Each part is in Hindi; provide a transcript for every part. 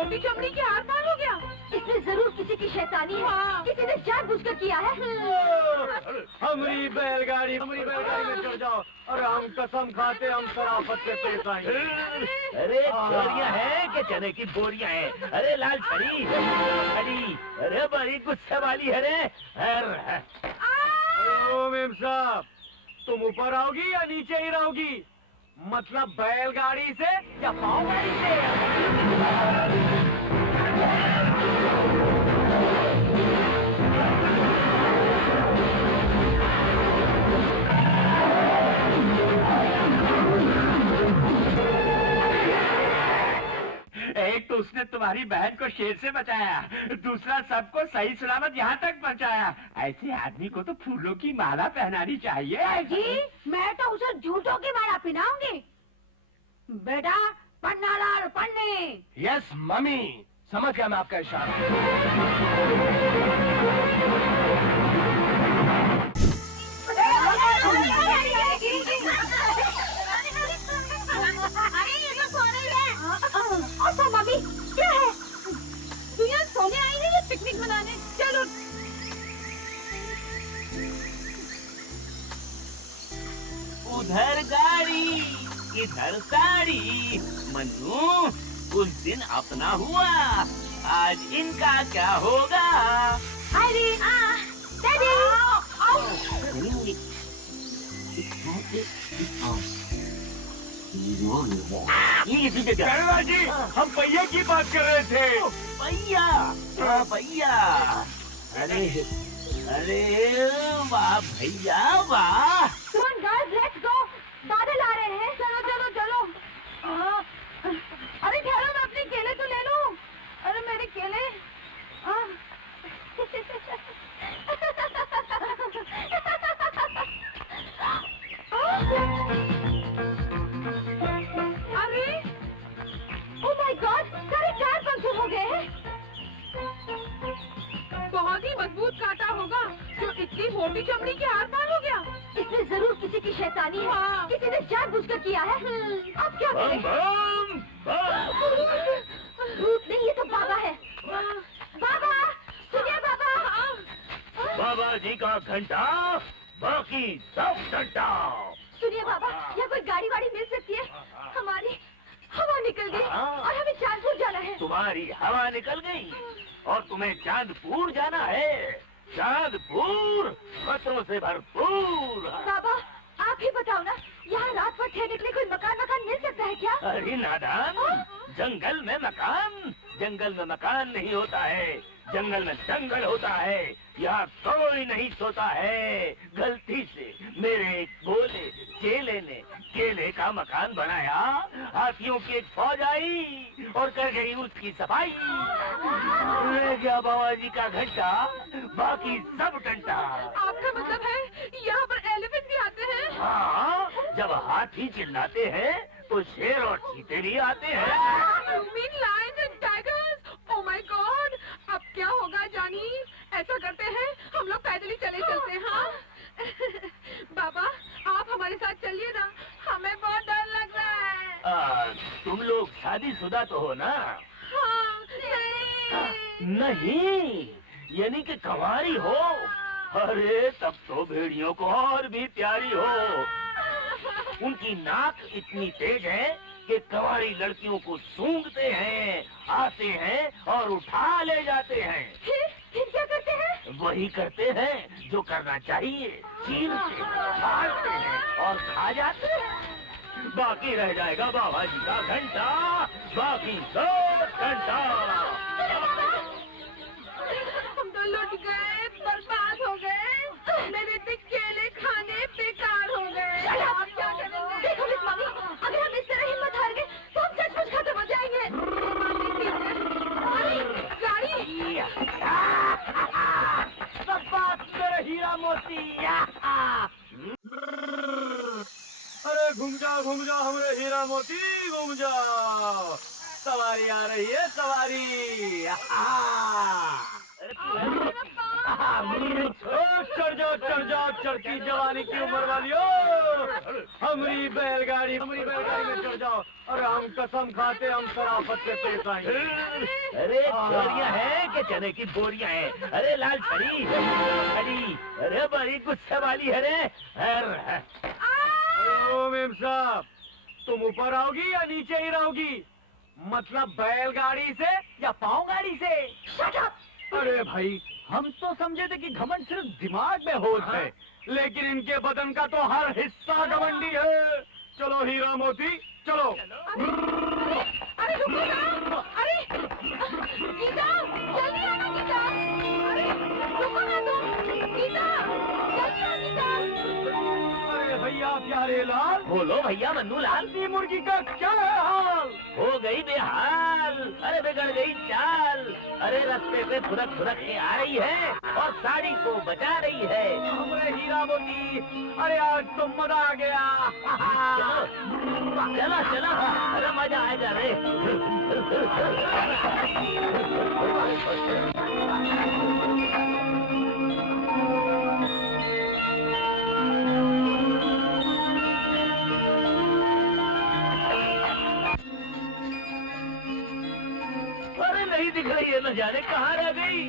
मोटी चमड़ी के आर पार हो गया। इसमें जरूर किसी की शैतानी है। हाँ। किसी ने जानबूझकर किया है। हमारी बैलगाड़ी में चढ़ जाओ और हम कसम खाते हम शराफत से पेश आएंगे। अरे चोरियां हैं कि चने की बोरियां हैं? अरे लाल छड़ी छड़ी, अरे बड़ी गुस्से वाली है रे। अरे ओ मेम साहब, तुम ऊपर आओगी या नीचे ही रहोगी? मतलब बैलगाड़ी से या पाव गाड़ी से? एक तो उसने तुम्हारी बहन को शेर से बचाया, दूसरा सबको सही सलामत यहाँ तक पहुँचाया। ऐसे आदमी को तो फूलों की माला पहनानी चाहिए। जी, मैं तो उसे जूतों की माला पहनाऊंगी। बेटा, पन्नालाल पन्ने। यस मम्मी, समझ गया मैं आपका इशारा। मम्मी, क्या है? दुनिया सोने आई है या पिकनिक मनाने? चलो। उधर गाड़ी इधर साड़ी, मन्नू उस दिन अपना हुआ, आज इनका क्या होगा? करला जी, हम पहिया की बात कर रहे थे। भैया, हाँ भैया। अरे अरे वाह भैया वाह। Come on guys, let's go. बादल आ रहे हैं। चलो चलो चलो। अरे ठहरो, मैं अपने केले तो ले लूं। अरे मेरे केले। अरे Oh my God, सारे टायर पंक्चर हो गए हैं। बहुत ही मजबूत कांटा होगा जो इतनी मोटी चमड़ी के आर पार हो गया। इसमें जरूर किसी की शैतानी है। हाँ। किसी ने जानबूझकर किया है। अब क्या बम करें? बम बम। भूत नहीं, ये तो बाबा है। बाबा, सुनिए बाबा। बाबा जी का घंटा, बाकी सब घंटा। सुनिए बाबा, यहाँ कोई गाड़ी वाड़ी मिल सकती है? हमारी हवा निकल गई और हमें चांदपुर जाना है। तुम्हारी हवा निकल गई और तुम्हें चांदपुर जाना है। चांदपुर खतरों से भरपूर। बाबा, आप ही बताओ ना, यहाँ रात भर ठहरने के लिए कोई मकान मिल सकता है क्या? अरे नादान, जंगल में मकान नहीं होता है, जंगल में दंगल होता है। यहाँ कोई नहीं सोता है। गलती से मेरे एक भोले चेले ने केले का मकान बनाया, हाथियों की एक फौज आई और कर गई उसकी सफाई। रह गया बाबा जी का घंटा, बाकी सब टंटा। आपका मतलब है यहाँ पर एलिफेंट भी आते हैं? हाँ, जब हाथी चिल्लाते हैं तो शेर और चीते भी आते हैं। You mean lions and tigers? Oh my God! अब क्या होगा जानी? ऐसा करते हैं, हम लोग पैदल ही चले चलते हैं, हाँ? बाबा, आप हमारे साथ चलिए ना, हमें बहुत डर लग रहा है। तुम लोग शादीशुदा तो हो ना? हाँ, नहीं, यानी कि कंवारी हो। अरे तब तो भेड़ियों को और भी प्यारी हो। उनकी नाक इतनी तेज है कि कंवारी लड़कियों को सूंघते हैं, आते हैं और उठा ले जाते हैं। फिर क्या करते हैं? वही करते हैं जो करना चाहिए, चीरते फाड़ते हैं और खा जाते हैं। बाकी रह जाएगा बाबा जी का घंटा, बाकी सब घंटा। हम तो लुट गए, बर्बाद हो गए, मेरे इतने केले खाने बेकार हो गए। अब क्या करेंगे? देखो मिस मम्मी, अगर हम इस तरह हिम्मत हार गए तो हम सचमुच खत्म हो जाएंगे। अरे, गाड़ी! बर्बाद कर हीरा मोती। अरे घूम जाओ हमारे हीरा मोती, घूम जाओ। सवारी आ रही है, सवारी। मेरा पाँव! छोड़ चढ़ जाओ चढ़ती जवानी की उम्र वालियो, हमारी बैलगाड़ी में चढ़ जाओ। अरे हम कसम खाते हम शराफत से पेश आएंगे। अरे चोरियां हैं कि चने की बोरियां हैं? अरे लाल छड़ी, अरे बड़ी गुस्से वाली है रे। अरे ओ मेम साहब, तुम ऊपर आओगी या नीचे ही रहोगी? मतलब बैलगाड़ी से या पाँव गाड़ी से? अरे भाई, हम तो समझे थे कि घमंड सिर्फ दिमाग में होता है, लेकिन इनके बदन का तो हर हिस्सा घमंडी है। चलो हीरा मोती चलो। अरे रुको ना, अरे गीता जल्दी आना गीता, अरे रुको ना तुम, गीता जल्दी आ गीता। अरे भैया प्यारे लाल, बोलो भैया मन्नू लाल, दी मुर्गी का क्या हाल? हो गई बेहाल, अरे बिगड़ गई चाल। अरे रास्ते पे फुदक के आ रही है और साड़ी को बचा रही है। हमरे हीरा मोती, अरे आज तो मजा आ गया। चला अरे मजा आएगा रे। अरे नहीं दिख रही है, न जाने कहाँ रह गई।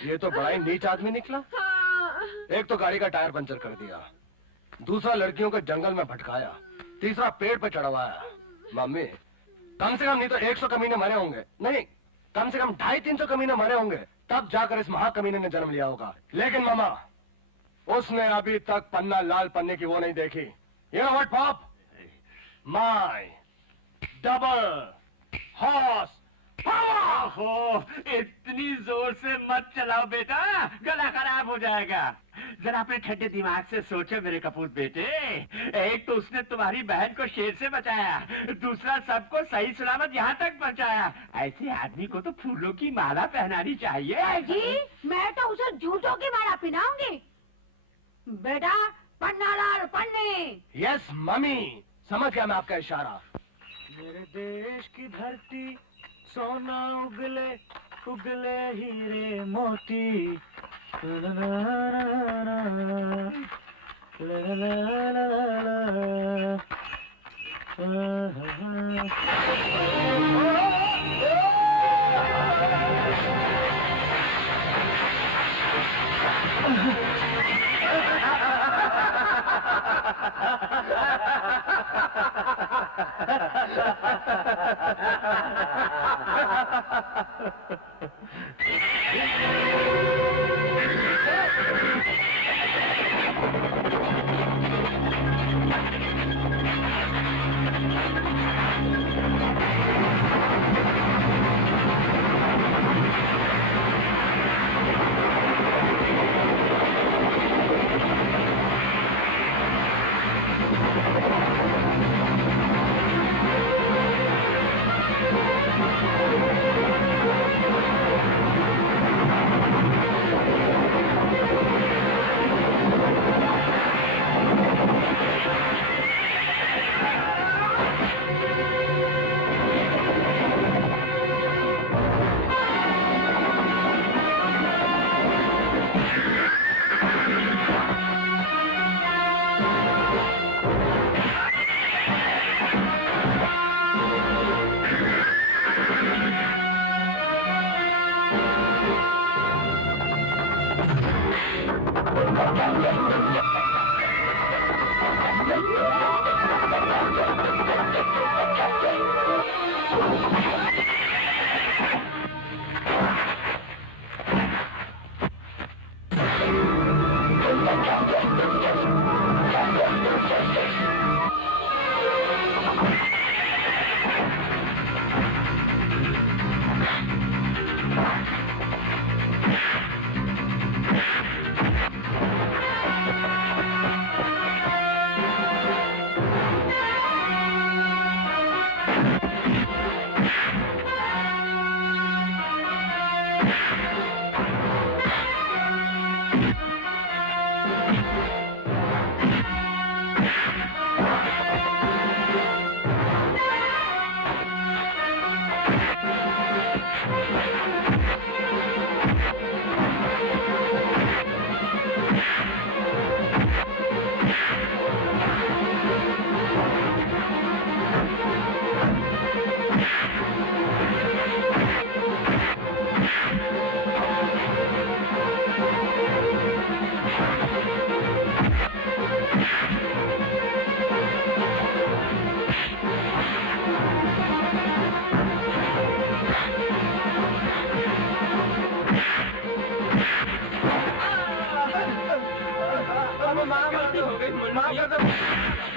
ये तो बड़ा ही नीच आदमी निकला। एक तो गाड़ी का टायर पंचर कर दिया, दूसरा लड़कियों को जंगल में भटकाया, तीसरा पेड़ पे चढ़वाया। मम्मी, कम से कम नहीं तो 100 कमीने मरे होंगे, नहीं कम से कम 250-300 कमीने मरे होंगे, तब जाकर इस महाकमीने ने जन्म लिया होगा। लेकिन मामा, उसने अभी तक पन्ना लाल पन्ने की वो नहीं देखी। You know what, Pop? My double horse ओहो, इतनी जोर से मत चलाओ बेटा, गला खराब हो जाएगा। जरा अपने ठंडे दिमाग से सोचो मेरे कपूर बेटे। एक तो उसने तुम्हारी बहन को शेर से बचाया, दूसरा सबको सही सलामत यहाँ तक पहुँचाया। ऐसे आदमी को तो फूलों की माला पहनानी चाहिए। जी, मैं तो उसे जूतों की माला पहनाऊंगी। बेटा, पन्ना लाल पन्ने। यस मम्मी, समझ गया मैं आपका इशारा। मेरे देश की धरती सोना उगले उगले हीरे मोती, ला ला ला ला ला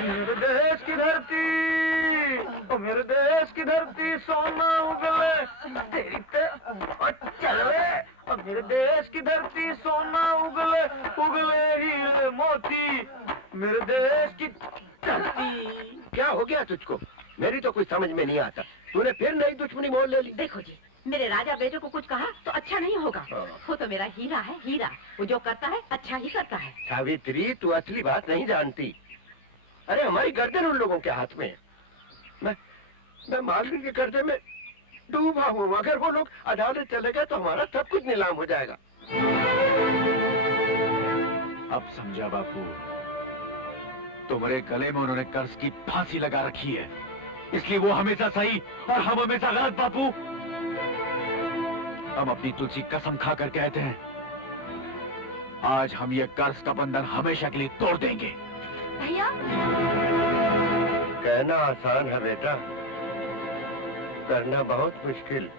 मेरे देश की धरती, ओ मेरे देश की धरती सोना उगले तेरी चले, और मेरे देश की धरती सोना उगले उगले हीरे मोती, मेरे देश की धरती। क्या हो गया तुझको? मेरी तो कुछ समझ में नहीं आता। तूने फिर नई दुश्मनी मोल ले ली। देखो जी, मेरे राजा बेटे को कुछ कहा तो अच्छा नहीं होगा। वो तो मेरा हीरा है, हीरा। वो जो करता है अच्छा ही करता है। सावित्री, तू असली बात नहीं जानती। अरे हमारी गर्दन उन लोगों के हाथ में है। मैं मालवीन के कर्जे में डूबा हूँ। अगर वो लोग अदालत चले गए तो हमारा सब कुछ नीलाम हो जाएगा। अब समझा बापू, तुम्हारे गले में उन्होंने कर्ज की फांसी लगा रखी है, इसलिए वो हमेशा सही और हम हमेशा गलत। बापू, हम अपनी तुलसी कसम खाकर कहते हैं, आज हम ये कर्ज का बंधन हमेशा के लिए तोड़ देंगे। भैया, कहना आसान है बेटा, करना बहुत मुश्किल।